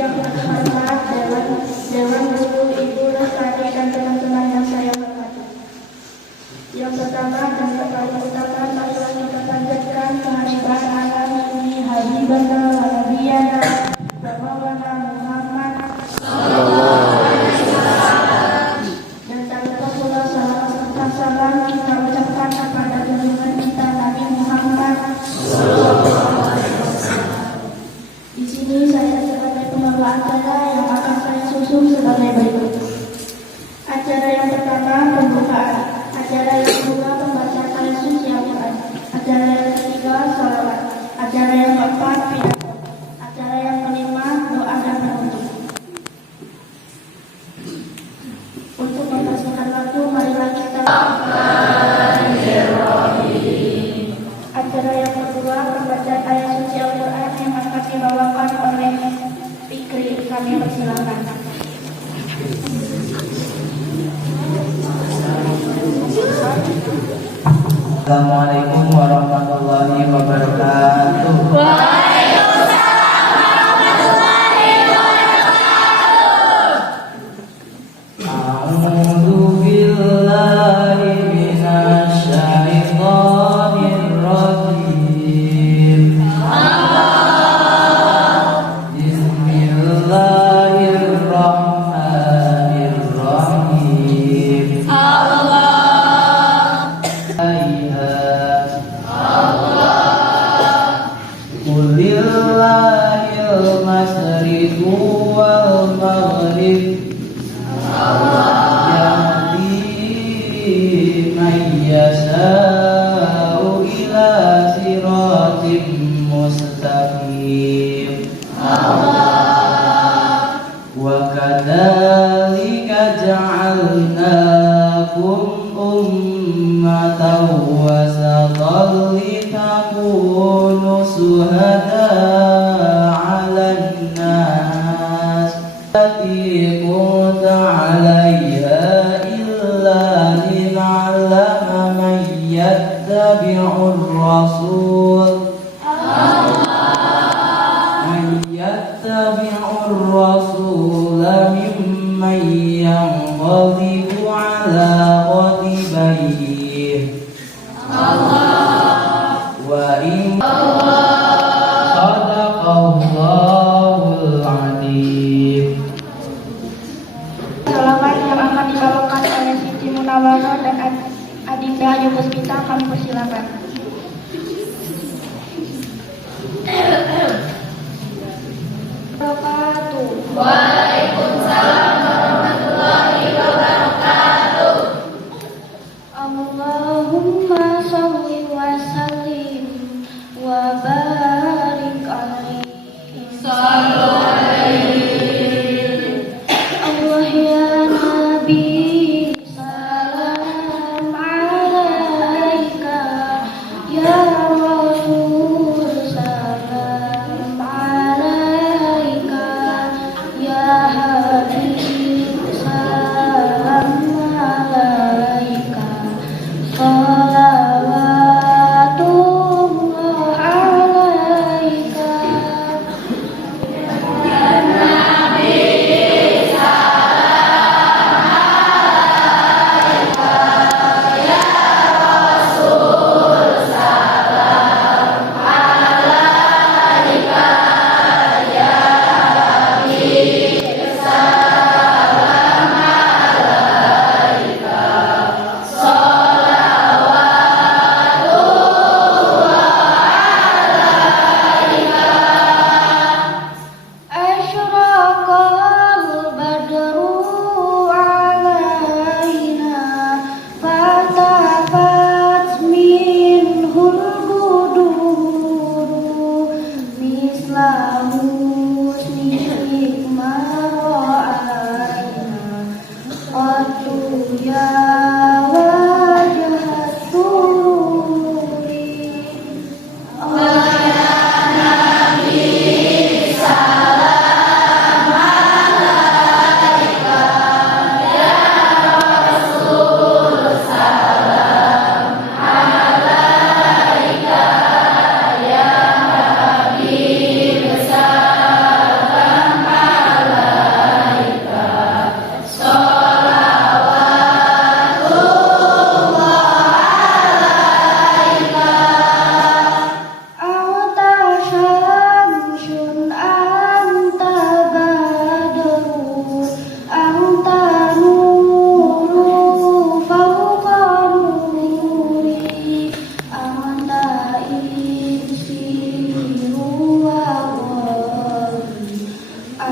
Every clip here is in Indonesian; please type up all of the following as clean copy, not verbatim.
Yang terhormat Dewan Guru, Ibu Lestari dan teman-teman yang saya hormati. Yang pertama dan yang paling utama, marilah kita panjatkan kehadiran alam ini Habibana wa Nabiyana wa Maulana Muhammad dan tak lupa pula salawat serta salam kita ucapkan kepada junjungan kita Nabi Muhammad. Di sini saya sebagai pembawa acara yang akan saya susun sebagai berikut. Acara yang pertama pembukaan, acara yang kedua pembacaan ayat suci Al-Quran, acara yang ketiga salawat, acara yang keempat pidato, acara yang kelima doa dan penutup. Untuk mempersingkat waktu, marilah kita acara yang kedua pembacaan ayat suci Al-Quran yang akan dibawakan oleh Fikri. Kami persilakan. Assalamualaikum warahmatullahi wabarakatuh. A'udzu billahi minasy syaithanir rajim. Bismillahirrahmanirrahim. Qulillahil masyriqu wal maghrib yahdi man yasha'u ila siratim mustaqim. Wa kadzalika ja'alnakum ummatan wasatan litakunu syuhada'a 'alan nas allati kunta 'alaiha illa lin'alama man yattabi'ur rasul mimman yanqalibu 'ala aqibaihi wa in sadaqallahul 'azim. Salawat yang akan dibawakan oleh Siti Munawwarah dan Adinda Ayu Puspita, kami persilakan. Waalaikumsalam warahmatullahi wabarakatuh. Allahumma sholli wa sallim wa barik alaihi. Sallu alaihi. Allah ya Nabi, salam alaika, ya Rasul, salam alaika, ya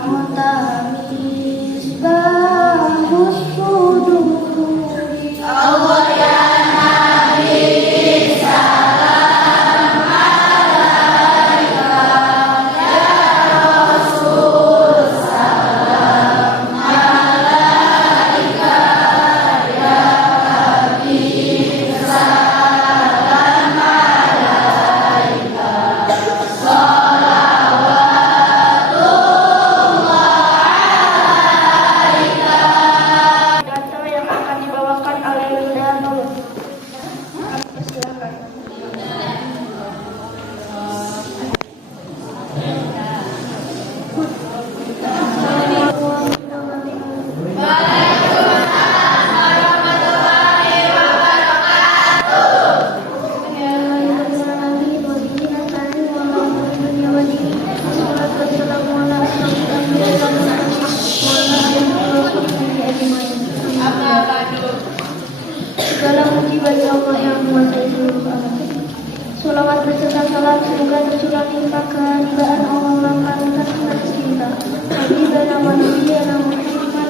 anta misbahus suduri. Allah ya Nabi, salam alaika. Ya Rasul, salam alaika. Ya Habib, salam alaika. Pidato yang akan dibawakan oleh Linda Nur. Silakan. Segala puji bagi Allah yang menguasai seluruh alam. Salawat beserta salam semoga tercurah limpahkan keridaan Allah mengangkat atas cinta Habibana wa Nabiyana Muhammad.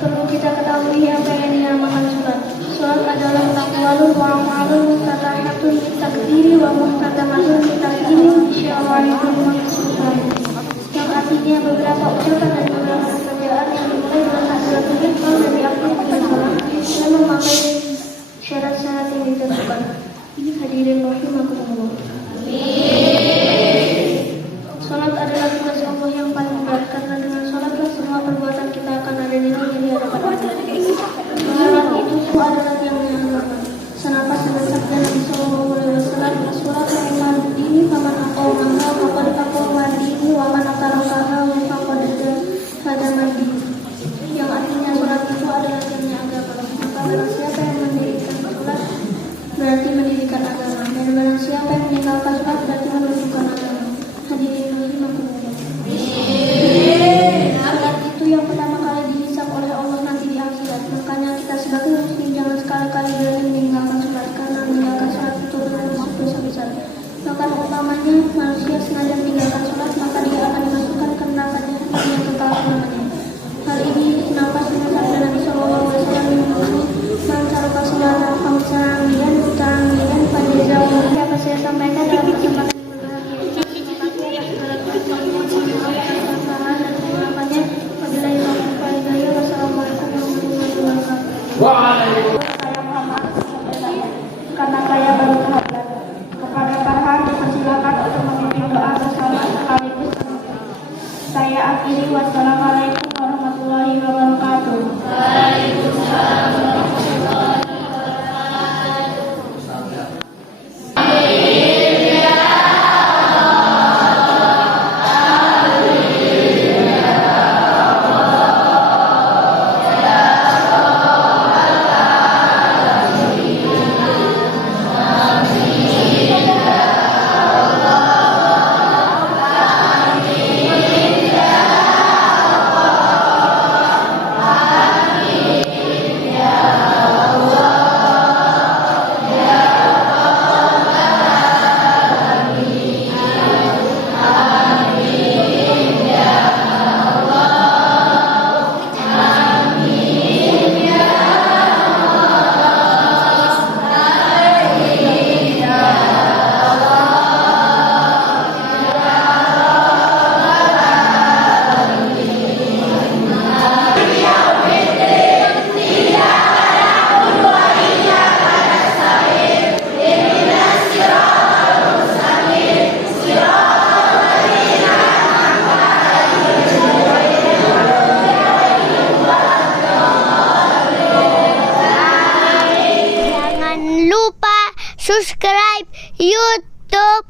Perlu kita ketahui apa yang dinamakan surat. Surat adalah taqwalun wa amalun mustatahatun litakdiri wa muhtadamatun litakdiri syawa'idun maksudkan, yang artinya beberapa ucapan dan beberapa pekerjaan yang dimulai dengan hadirat ikhlas dan diakhiri dengan salam dan memakai syarat-syarat yang ditentukan. Ini hadirin rahimakumullah. Salat adalah tugas Allah yang paling berat, karena dengan salatlah semua perbuatan kita akan ada nilainya di hadapan Allah. Salat itu semua adalah yang agama. Senapas dengan sabda Nabi Sallallahu Alaihi Wasallam, "As-salatu imadud dini, faman aqamaha faqad aqama ad-dini, wa man tarakaha faqad hadama ad-din." Yang artinya salat itu adalah tiangnya agama. Maka barang siapa yang mendirikan salat berarti mendirikan agama, dan barang siapa yang meninggalkan salat berarti menunjukkan agama. Hadirin rahimakumullah. Salat itu yang pertama kali dihisab oleh Allah nanti di akhirat. Makanya kita sebagai muslim jangan sekali-kali berani meninggalkan salat, karena meninggalkan salat itu termasuk dosa besar. Bahkan umpamanya manusia sengaja meninggalkan salat, maka dia akan dimasukkan ke neraka jahanam yang kekal selamanya. Hal ini kenapa sabda Nabi Sallallahu Alaihi Wasallam yang menyebut man taraka salata khamsan muta'ammidan fajaza'uhu. Apa saya sampaikan dalam kesempatan yang berbahagia ini. Terima kasih atas segala perhatian dan kesalahan dan kekurangannya. Wabillahi taufiq wal hidayah. Wassalamualaikum warahmatullahi wabarakatuh. Saya Muhammad, karena saya baru tahaplan. Kepada Farhan dipersilakan untuk memimpin doa bersama sekaligus penutup. Saya akhiri. Wassalamualaikum warahmatullahi wabarakatuh. Waalaikumsalam warahmatullahi wabarakatuh. Jangan lupa subscribe YouTube